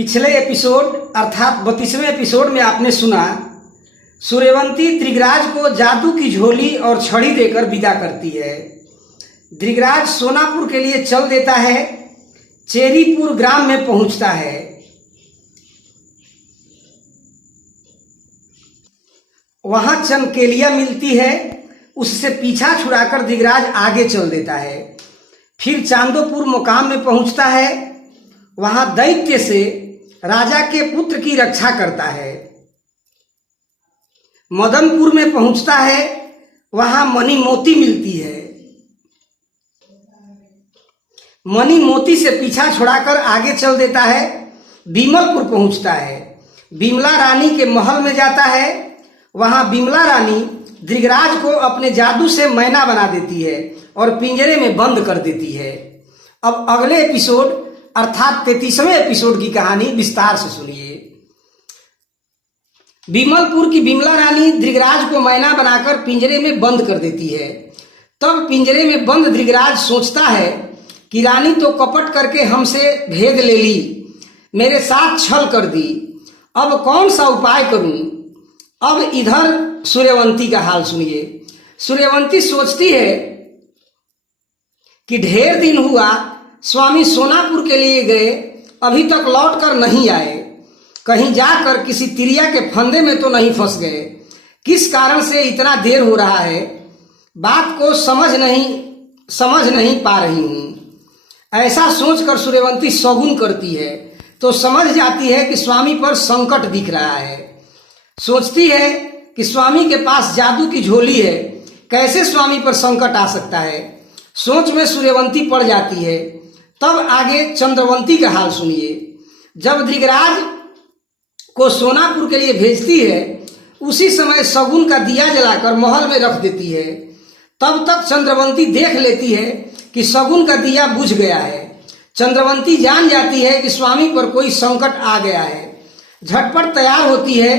पिछले एपिसोड अर्थात 32वें एपिसोड में आपने सुना सूर्यवंती दृगराज को जादू की झोली और छड़ी देकर विदा करती है। दृगराज सोनापुर के लिए चल देता है। चेरीपुर ग्राम में पहुंचता है। वहां चमकेलिया मिलती है। उससे पीछा छुड़ाकर दृगराज आगे चल देता है। फिर चांदोपुर मुकाम में पहुंचता है। वहां दैत्य से राजा के पुत्र की रक्षा करता है। मदनपुर में पहुंचता है। वहां मणि मोती मिलती है। मणि मोती से पीछा छुड़ाकर आगे चल देता है। बीमलपुर पहुंचता है। बिमला रानी के महल में जाता है। वहां बिमला रानी दृगराज को अपने जादू से मैना बना देती है और पिंजरे में बंद कर देती है। अब अगले एपिसोड अर्थात 33वें एपिसोड की कहानी विस्तार से सुनिए। बीमलपुर की बिमला रानी दृगराज को मैना बनाकर पिंजरे में बंद कर देती है। तब पिंजरे में बंद दृगराज सोचता है कि रानी तो कपट करके हमसे भेद ले ली, मेरे साथ छल कर दी। अब कौन सा उपाय करूं? अब इधर सूर्यवंती का हाल सुनिए। सूर्यवंती सोचती है कि ढेर दिन हुआ स्वामी सोनापुर के लिए गए, अभी तक लौट कर नहीं आए। कहीं जाकर किसी तिरिया के फंदे में तो नहीं फंस गए। किस कारण से इतना देर हो रहा है, बात को समझ नहीं पा रही हूं। ऐसा सोचकर सूर्यवंती शगुन करती है तो समझ जाती है कि स्वामी पर संकट दिख रहा है। सोचती है कि स्वामी के पास जादू की झोली है, कैसे स्वामी पर संकट आ सकता है। सोच में सूर्यवंती पड़ जाती है। तब आगे चंद्रवंती का हाल सुनिए। जब दृगराज को सोनापुर के लिए भेजती है, उसी समय शगुन का दिया जलाकर महल में रख देती है। तब तक चंद्रवंती देख लेती है कि शगुन का दिया बुझ गया है। चंद्रवंती जान जाती है कि स्वामी पर कोई संकट आ गया है। झटपट तैयार होती है,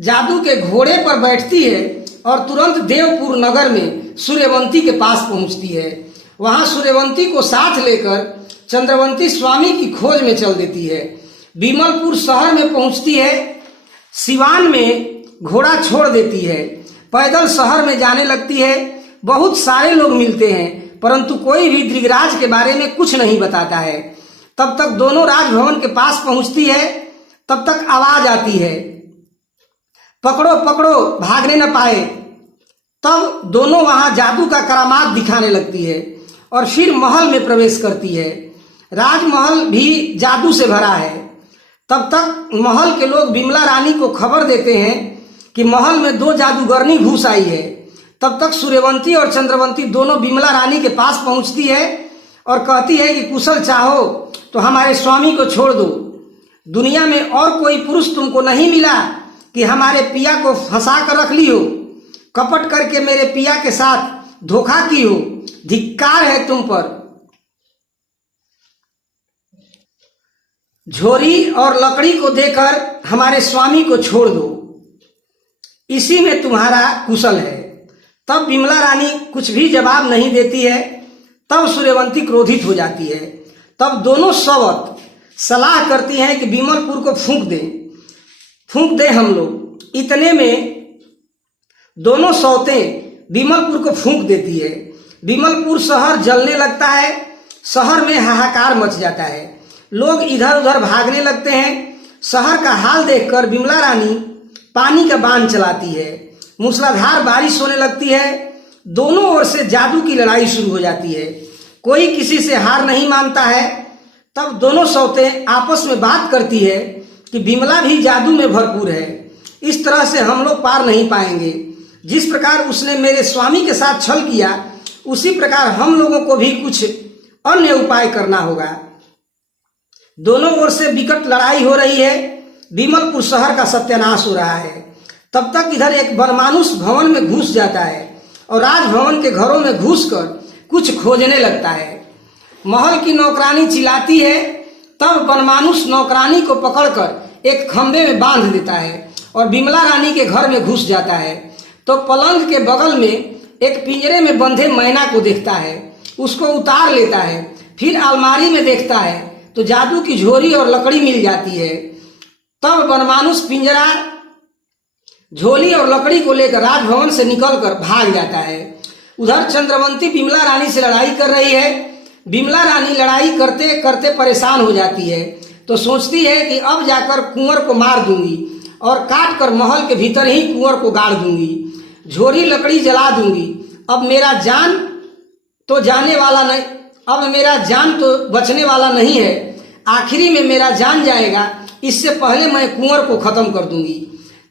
जादू के घोड़े पर बैठती है और तुरंत देवपुर नगर में सूर्यवंती के पास पहुंचती है। वहां सूर्यवंती को साथ लेकर चंद्रवंती स्वामी की खोज में चल देती है। बीमलपुर शहर में पहुंचती है। सिवान में घोड़ा छोड़ देती है। पैदल शहर में जाने लगती है। बहुत सारे लोग मिलते हैं, परंतु कोई भी दृगराज के बारे में कुछ नहीं बताता है। तब तक दोनों राजभवन के पास पहुंचती है। तब तक आवाज आती है, पकड़ो पकड़ो, भागने न पाए। तब दोनों वहां जादू का करामात दिखाने लगती है और फिर महल में प्रवेश करती है। राजमहल भी जादू से भरा है। तब तक महल के लोग बिमला रानी को खबर देते हैं कि महल में 2 जादूगरनी घुस आई है। तब तक सूर्यवंती और चंद्रवंती दोनों बिमला रानी के पास पहुंचती है और कहती है कि कुशल चाहो तो हमारे स्वामी को छोड़ दो। दुनिया में और कोई पुरुष तुमको नहीं मिला कि हमारे पिया को फंसा कर रख ली हो, कपट करके मेरे पिया के साथ धोखा की हो। धिक्कार है तुम पर। झोरी और लकड़ी को देकर हमारे स्वामी को छोड़ दो, इसी में तुम्हारा कुशल है। तब बिमला रानी कुछ भी जवाब नहीं देती है। तब सूर्यवंती क्रोधित हो जाती है। तब दोनों सवत सलाह करती हैं कि बीमलपुर को फूंक दे हम लोग। इतने में दोनों सौतें बीमलपुर को फूंक देती है। बीमलपुर शहर जलने लगता है। शहर में हाहाकार मच जाता है। लोग इधर उधर भागने लगते हैं। शहर का हाल देखकर बिमला रानी पानी का बांध चलाती है। मूसलाधार बारिश होने लगती है। दोनों ओर से जादू की लड़ाई शुरू हो जाती है। कोई किसी से हार नहीं मानता है। तब दोनों सौतें आपस में बात करती है कि बिमला भी जादू में भरपूर है, इस तरह से हम लोग पार नहीं पाएंगे। जिस प्रकार उसने मेरे स्वामी के साथ छल किया, उसी प्रकार हम लोगों को भी कुछ अन्य उपाय करना होगा। दोनों ओर से विकट लड़ाई हो रही है। बीमलपुर शहर का सत्यानाश हो रहा है। तब तक इधर एक बनमानुष भवन में घुस जाता है और राजभवन के घरों में घुसकर कुछ खोजने लगता है। महल की नौकरानी चिल्लाती है। तब बनमानुष नौकरानी को पकड़कर एक खंबे में बांध देता है और बिमला रानी के घर में घुस जाता है। तो पलंग के बगल में एक पिंजरे में बंधे मैना को देखता है। उसको उतार लेता है। फिर अलमारी में देखता है तो जादू की झोरी और लकड़ी मिल जाती है। तब वनमानुष पिंजरा, झोली और लकड़ी को लेकर राजभवन से निकलकर भाग जाता है। उधर चंद्रवंती विमला रानी से लड़ाई कर रही है। विमला रानी लड़ाई करते करते परेशान हो जाती है, तो सोचती है कि अब जाकर कुंवर को मार दूंगी और काट कर महल के भीतर ही कुंवर को गाड़ दूंगी, झोरी लकड़ी जला दूंगी। अब मेरा जान तो जाने वाला नहीं, अब मेरा जान तो बचने वाला नहीं है, आखिरी में मेरा जान जाएगा, इससे पहले मैं कुंवर को खत्म कर दूंगी,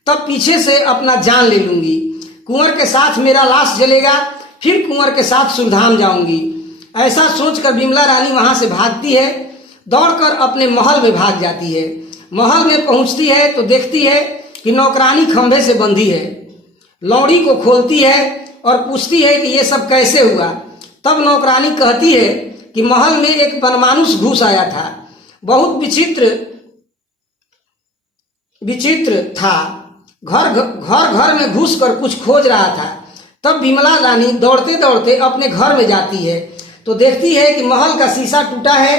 तब पीछे से अपना जान ले लूंगी। कुंवर के साथ मेरा लाश जलेगा, फिर कुंवर के साथ सुरधाम जाऊंगी। ऐसा सोचकर विमला रानी वहां से भागती है, दौड़कर अपने महल में भाग जाती है। महल में पहुंचती है तो देखती है कि नौकरानी खंभे से बंधी है। लौड़ी को खोलती है और पूछती है कि ये सब कैसे हुआ। तब नौकरानी कहती है कि महल में एक वनमानुष घुस आया था, बहुत विचित्र था, घर में घुस कर कुछ खोज रहा था। तब विमला रानी दौड़ते दौड़ते अपने घर में जाती है तो देखती है कि महल का शीशा टूटा है,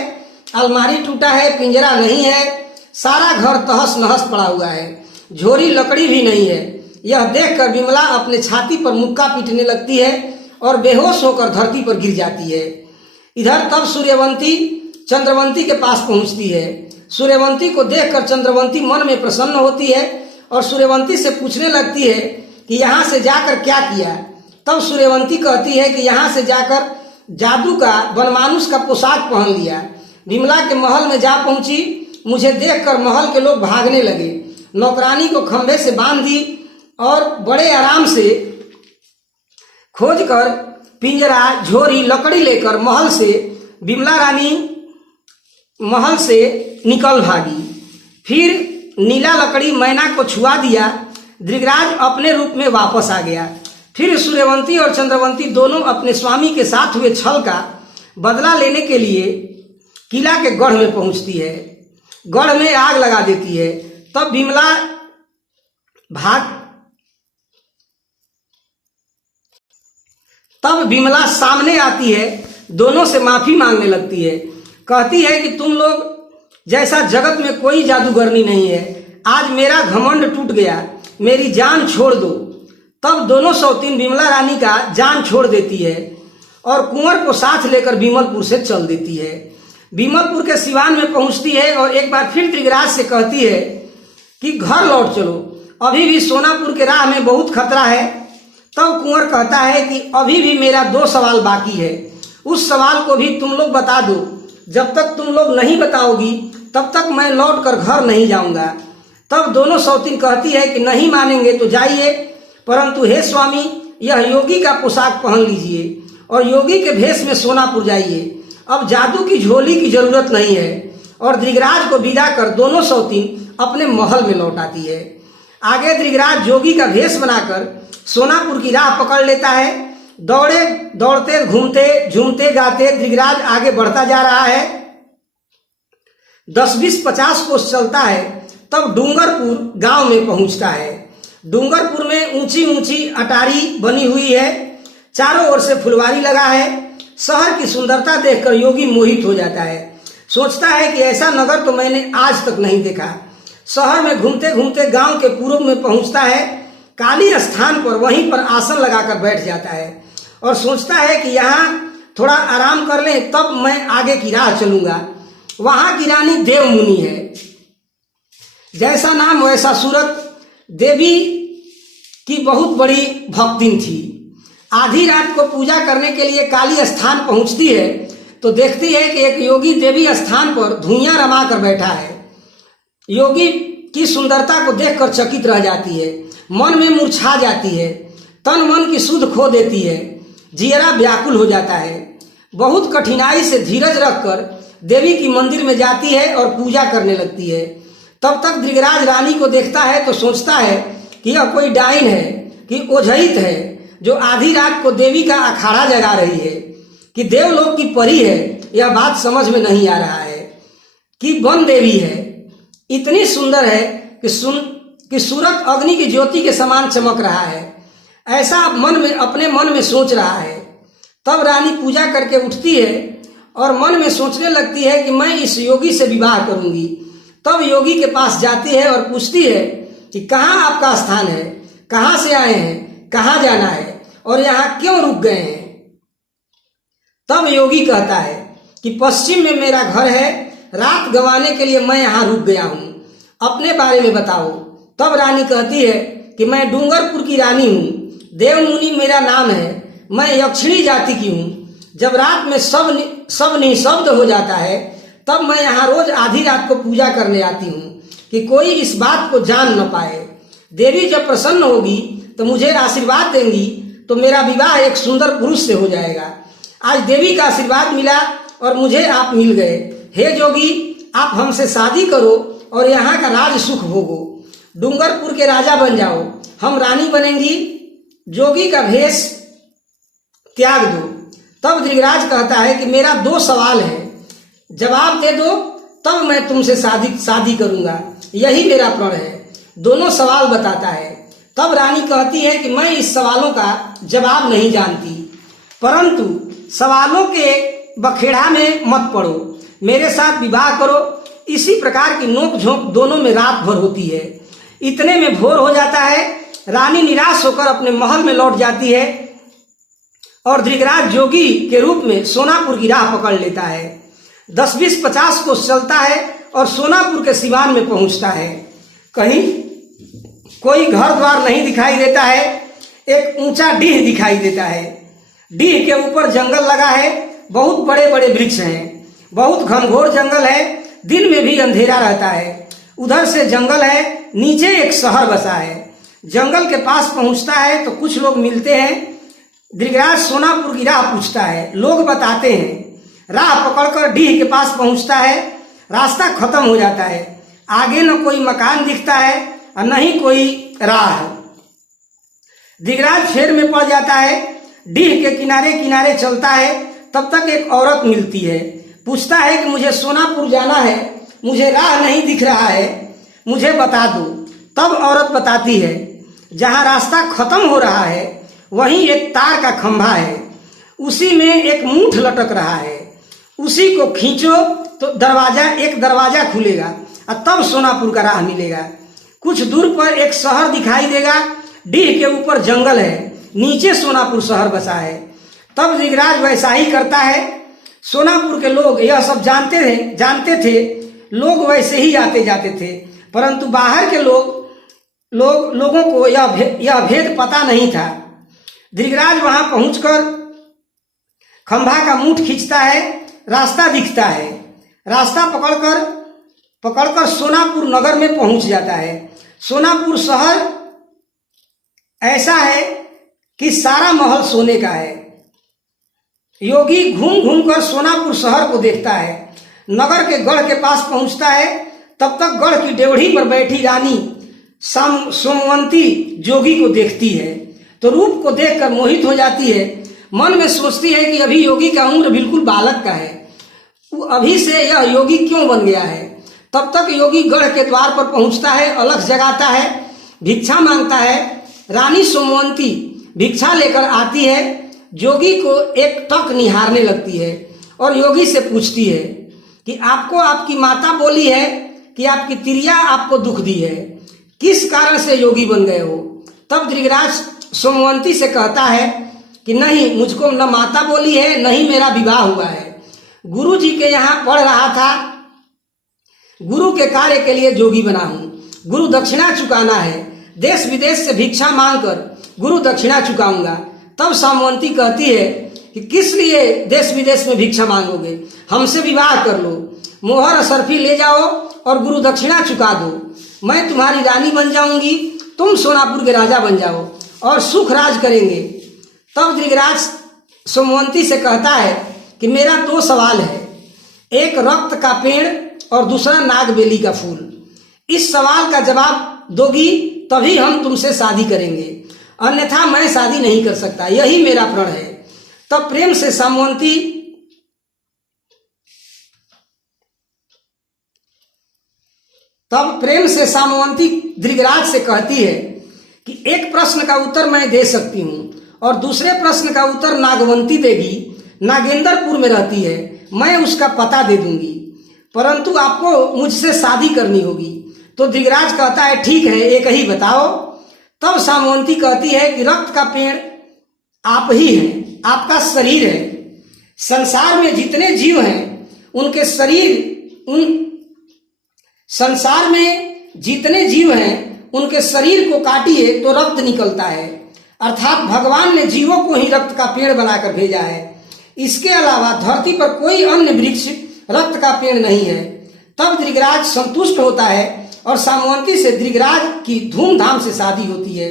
अलमारी टूटा है, पिंजरा नहीं है, सारा घर तहस नहस पड़ा हुआ है, झोरी लकड़ी भी नहीं है। यह देखकर विमला अपने छाती पर मुक्का पीटने लगती है और बेहोश होकर धरती पर गिर जाती है। इधर तब सूर्यवंती चंद्रवंती के पास पहुंचती है। सूर्यवंती को देखकर चंद्रवंती मन में प्रसन्न होती है और सूर्यवंती से पूछने लगती है कि यहाँ से जाकर क्या किया। तब सूर्यवंती कहती है कि यहाँ से जाकर जादू का वनमानुष का पोशाक पहन लिया, विमला के महल में जा पहुंची। मुझे देखकर महल के लोग भागने लगे, नौकरानी को खंभे से बांध दी और बड़े आराम से खोजकर पिंजरा, झोरी, लकड़ी लेकर महल से विमला रानी महल से निकल भागी। फिर नीला लकड़ी मैना को छुआ दिया, दृगराज अपने रूप में वापस आ गया। फिर सूर्यवंती और चंद्रवंती दोनों अपने स्वामी के साथ हुए छल का बदला लेने के लिए किला के गढ़ में पहुंचती है, गढ़ में आग लगा देती है। तब विमला सामने आती है, दोनों से माफी मांगने लगती है, कहती है कि तुम लोग जैसा जगत में कोई जादूगरनी नहीं है, आज मेरा घमंड टूट गया, मेरी जान छोड़ दो। तब दोनों सौतीन विमला रानी का जान छोड़ देती है और कुंवर को साथ लेकर बीमलपुर से चल देती है। बीमलपुर के सिवान में पहुंचती है और एक बार फिर दृगराज से कहती है कि घर लौट चलो, अभी भी सोनापुर के राह में बहुत खतरा है। तब कुंवर कहता है कि अभी भी मेरा 2 सवाल बाकी है, उस सवाल को भी तुम लोग बता दो, जब तक तुम लोग नहीं बताओगी तब तक मैं लौट कर घर नहीं जाऊंगा। तब दोनों सौतीन कहती है कि नहीं मानेंगे तो जाइए, परंतु हे स्वामी, यह योगी का पोशाक पहन लीजिए और योगी के भेष में सोनापुर जाइए, अब जादू की झोली की जरूरत नहीं है। और दृगराज को विदा कर दोनों सौतीन अपने महल में लौट आती है। आगे दृगराज जोगी का भेष बनाकर सोनापुर की राह पकड़ लेता है। दौड़ते घूमते झूमते गाते दृगराज आगे बढ़ता जा रहा है। 10, 20, 50 कोस चलता है, तब डूंगरपुर गांव में पहुंचता है। डूंगरपुर में ऊंची ऊंची अटारी बनी हुई है, चारों ओर से फुलवारी लगा है। शहर की सुंदरता देखकर योगी मोहित हो जाता है, सोचता है कि ऐसा नगर तो मैंने आज तक नहीं देखा। शहर में घूमते घूमते गांव के पूर्व में पहुंचता है। काली स्थान पर वहीं पर आसन लगाकर बैठ जाता है और सोचता है कि यहाँ थोड़ा आराम कर लें, तब मैं आगे की राह चलूंगा। वहां की रानी देवमुनि है, जैसा नाम वैसा सूरत। देवी की बहुत बड़ी भक्तिन थी। आधी रात को पूजा करने के लिए काली स्थान पहुंचती है तो देखती है कि एक योगी देवी स्थान पर धुइयां रमा कर बैठा है। योगी की सुंदरता को देखकर चकित रह जाती है, मन में मूर्छा जाती है, तन मन की सुध खो देती है, जियरा व्याकुल हो जाता है। बहुत कठिनाई से धीरज रखकर देवी की मंदिर में जाती है और पूजा करने लगती है। तब तक दृगराज रानी को देखता है तो सोचता है कि यह कोई डाइन है कि ओझैत है जो आधी रात को देवी का अखाड़ा जगा रही है, कि देवलोक की परी है। यह बात समझ में नहीं आ रहा है कि वन देवी है, इतनी सुंदर है कि सूरत अग्नि की ज्योति के समान चमक रहा है, ऐसा अपने मन में सोच रहा है। तब रानी पूजा करके उठती है और मन में सोचने लगती है कि मैं इस योगी से विवाह करूंगी। तब योगी के पास जाती है और पूछती है कि कहाँ आपका स्थान है, कहाँ से आए हैं, कहाँ जाना है और यहाँ क्यों रुक गए हैं। तब योगी कहता है कि पश्चिम में मेरा घर है, रात गंवाने के लिए मैं यहाँ रुक गया हूँ, अपने बारे में बताओ। तब रानी कहती है कि मैं डूंगरपुर की रानी हूँ, देवमुनि मेरा नाम है, मैं यक्षिणी जाति की हूँ। जब रात में सब निशब्द हो जाता है तब मैं यहाँ रोज आधी रात को पूजा करने आती हूँ कि कोई इस बात को जान न पाए। देवी जब प्रसन्न होगी तो मुझे आशीर्वाद देंगी तो मेरा विवाह एक सुंदर पुरुष से हो जाएगा। आज देवी का आशीर्वाद मिला और मुझे आप मिल गए। हे जोगी, आप हमसे शादी करो और यहाँ का राज सुख भोगो, डूंगरपुर के राजा बन जाओ, हम रानी बनेंगी। जोगी का भेष त्याग दो। तब धृतराज कहता है कि मेरा 2 सवाल है, जवाब दे दो तब मैं तुमसे शादी करूंगा, यही मेरा प्रण है। दोनों सवाल बताता है। तब रानी कहती है कि मैं इस सवालों का जवाब नहीं जानती, परंतु सवालों के बखेड़ा में मत पड़ो, मेरे साथ विवाह करो। इसी प्रकार की नोक झोंक दोनों में रात भर होती है। इतने में भोर हो जाता है। रानी निराश होकर अपने महल में लौट जाती है और धृतराज जोगी के रूप में सोनापुर की राह पकड़ लेता है। 10, 20, 50 कोस चलता है और सोनापुर के सिवान में पहुंचता है। कहीं कोई घर द्वार नहीं दिखाई देता है। एक ऊंचा डीह दिखाई देता है। डीह के ऊपर जंगल लगा है, बहुत बड़े बड़े वृक्ष हैं, बहुत घनघोर जंगल है, दिन में भी अंधेरा रहता है। उधर से जंगल है, नीचे एक शहर बसा है। जंगल के पास पहुंचता है तो कुछ लोग मिलते हैं। धृतराज सोनापुर की राह पूछता है, लोग बताते हैं। राह पकड़कर डीह के पास पहुंचता है। रास्ता खत्म हो जाता है, आगे न कोई मकान दिखता है और न ही कोई राह। धृतराज फेर में पड़ जाता है। डीह के किनारे किनारे चलता है, तब तक एक औरत मिलती है। पूछता है कि मुझे सोनापुर जाना है, मुझे राह नहीं दिख रहा है, मुझे बता दो। तब औरत बताती है, जहाँ रास्ता खत्म हो रहा है वहीं एक तार का खंभा है, उसी में एक मूठ लटक रहा है, उसी को खींचो तो एक दरवाजा खुलेगा और तब सोनापुर का राह मिलेगा। कुछ दूर पर एक शहर दिखाई देगा। डीह के ऊपर जंगल है, नीचे सोनापुर शहर बसा है। तब धृतराज वैसा ही करता है। सोनापुर के लोग यह सब जानते थे। लोग वैसे ही आते जाते थे, परंतु बाहर के लोगों को यह भेद पता नहीं था। धृतराज वहां पहुंचकर खंभा का मूठ खींचता है, रास्ता दिखता है। रास्ता पकड़कर सोनापुर नगर में पहुंच जाता है। सोनापुर शहर ऐसा है कि सारा महल सोने का है। योगी घूम घूम कर सोनापुर शहर को देखता है। नगर के गढ़ के पास पहुंचता है। तब तक गढ़ की डेवढ़ी पर बैठी रानी सोमवंती जोगी को देखती है तो रूप को देखकर मोहित हो जाती है। मन में सोचती है कि अभी योगी का उम्र बिल्कुल बालक का है, अभी से यह योगी क्यों बन गया है। तब तक योगी गढ़ के द्वार पर पहुंचता है, अलख जगाता है, भिक्षा मांगता है। रानी सोमवंती भिक्षा लेकर आती है। जोगी को एक टक निहारने लगती है और योगी से पूछती है कि आपको आपकी माता बोली है कि आपकी तिरिया आपको दुख दी है, किस कारण से योगी बन गए हो। तब धृतराज सोमवंती से कहता है कि नहीं, मुझको न माता बोली है न ही मेरा विवाह हुआ है। गुरु जी के यहाँ पढ़ रहा था, गुरु के कार्य के लिए जोगी बना हूँ। गुरु दक्षिणा चुकाना है, देश विदेश से भिक्षा मांगकर गुरु दक्षिणा चुकाऊंगा। तब सोमवंती कहती है कि किस लिए देश विदेश में भिक्षा मांगोगे, हमसे विवाह कर लो, मोहर असरफी ले जाओ और गुरु दक्षिणा चुका दो। मैं तुम्हारी रानी बन जाऊंगी, तुम सोनापुर के राजा बन जाओ और सुख राज करेंगे। तब धृतराज सोमवंती से कहता है कि मेरा 2 सवाल है, एक रक्त का पेड़ और दूसरा नागबेली का फूल। इस सवाल का जवाब दोगी तभी हम तुमसे शादी करेंगे, अन्यथा मैं शादी नहीं कर सकता, यही मेरा प्रण है। तब प्रेम से सामवंती धृतराज से कहती है कि एक प्रश्न का उत्तर मैं दे सकती हूँ और दूसरे प्रश्न का उत्तर नागवंती देगी। नागेंद्रपुर में रहती है, मैं उसका पता दे दूंगी, परंतु आपको मुझसे शादी करनी होगी। तो धृतराज कहता है ठीक है, एक ही बताओ। तब सामवंती कहती है कि रक्त का पेड़ आप ही हैं, आपका शरीर है। संसार में जितने जीव हैं उनके शरीर, संसार में जितने जीव हैं उनके शरीर को काटिए तो रक्त निकलता है, अर्थात भगवान ने जीवों को ही रक्त का पेड़ बनाकर भेजा है। इसके अलावा धरती पर कोई अन्य वृक्ष रक्त का पेड़ नहीं है। तब धृतराज संतुष्ट होता है और सामवंती से धृतराज की धूमधाम से शादी होती है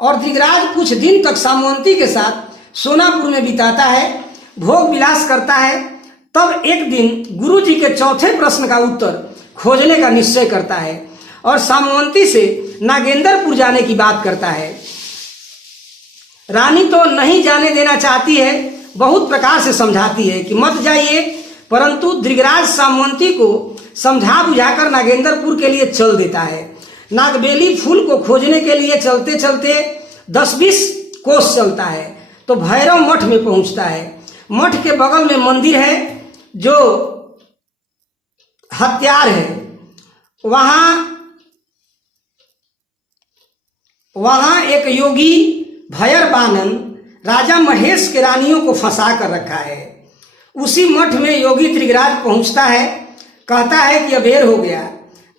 और धृतराज कुछ दिन तक सामवंती के साथ सोनापुर में बिताता है, भोग विलास करता है। तब एक दिन गुरु जी के चौथे प्रश्न का उत्तर खोजने का निश्चय करता है और सामवंती से नागेंद्रपुर जाने की बात करता है। रानी तो नहीं जाने देना चाहती है, बहुत प्रकार से समझाती है कि मत जाइए, परंतु धृतराज सामवंती को समझा बुझाकर नागेंद्रपुर के लिए चल देता है। नागबेली फूल को खोजने के लिए चलते चलते 10-20 कोस चलता है तो भैरव मठ में पहुंचता है। मठ के बगल में मंदिर है जो हत्यार है। वहां एक योगी भैर बानन राजा महेश के रानियों को फंसा कर रखा है। उसी मठ में योगी धृतराज पहुंचता है, कहता है कि अबेर हो गया,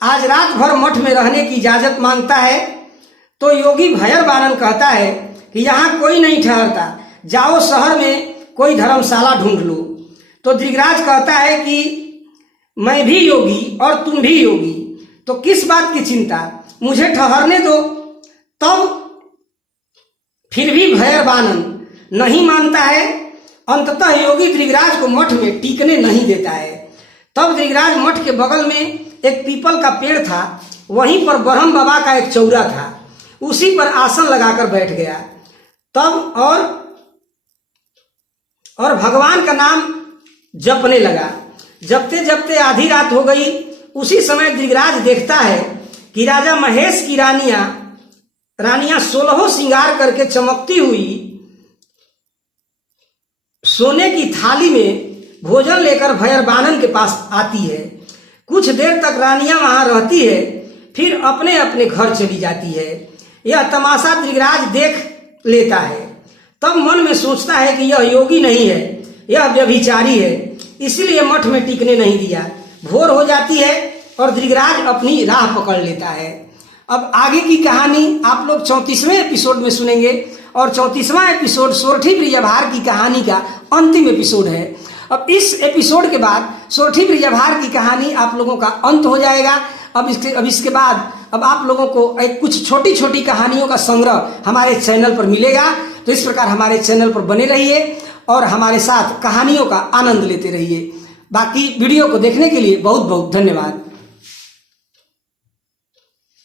आज रात भर मठ में रहने की इजाजत मांगता है। तो योगी भैर बानन कहता है कि यहाँ कोई नहीं ठहरता, जाओ शहर में कोई धर्मशाला ढूंढ लो। तो धृतराज कहता है कि मैं भी योगी और तुम भी योगी, तो किस बात की चिंता, मुझे ठहरने दो। तब फिर भी भैर बानन नहीं मानता है। अंततः योगी धृतराज को मठ में टिकने नहीं देता है। तब धृतराज मठ के बगल में एक पीपल का पेड़ था, वहीं पर ब्रह्म बाबा का एक चौरा था, उसी पर आसन लगाकर बैठ गया। तब और भगवान का नाम जपने लगा। जपते जपते आधी रात हो गई। उसी समय धृतराज देखता है कि राजा महेश की रानियां 16 श्रृंगार करके चमकती हुई सोने की थाली में भोजन लेकर भैर बानन के पास आती है। कुछ देर तक रानियां वहां रहती है, फिर अपने अपने घर चली जाती है। यह तमाशा धृतराज देख लेता है। तब मन में सोचता है कि यह योगी नहीं है, यह व्यभिचारी है, इसलिए मठ में टिकने नहीं दिया। भोर हो जाती है और धृतराज अपनी राह पकड़ लेता है। अब आगे की कहानी आप लोग 34वें एपिसोड में सुनेंगे और 34वां एपिसोड सोरठी ब्रिजभार की कहानी का अंतिम एपिसोड है। अब इस एपिसोड के बाद सोरठी ब्रिजभार की कहानी आप लोगों का अंत हो जाएगा। अब इसके बाद अब आप लोगों को एक कुछ छोटी छोटी कहानियों का संग्रह हमारे चैनल पर मिलेगा। तो इस प्रकार हमारे चैनल पर बने रहिए और हमारे साथ कहानियों का आनंद लेते रहिए। बाकी वीडियो को देखने के लिए बहुत बहुत धन्यवाद।